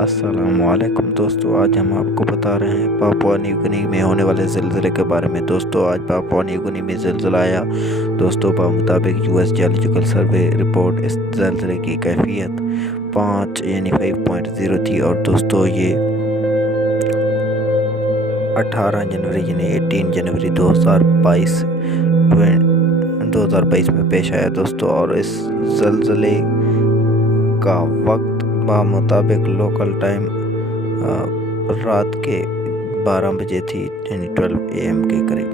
अस्सलामुअलैकुम दोस्तों, आज हम आपको बता रहे हैं पापुआ न्यू गिनी में होने वाले ज़लज़ले के बारे में। दोस्तों, आज पापुआ न्यू गिनी में ज़लज़ला आया। दोस्तों, मुताबिक यूएस जियोलॉजिकल सर्वे रिपोर्ट इस ज़लज़ले की कैफियत 5 यानी 5.0 थी। और दोस्तों, ये 18 जनवरी यानी 18 जनवरी 2022 में पेश आया दोस्तों। और इस ज़लज़ले का वक्त मुताबिक लोकल टाइम रात के 12 बजे थी, यानी 12 AM के करीब।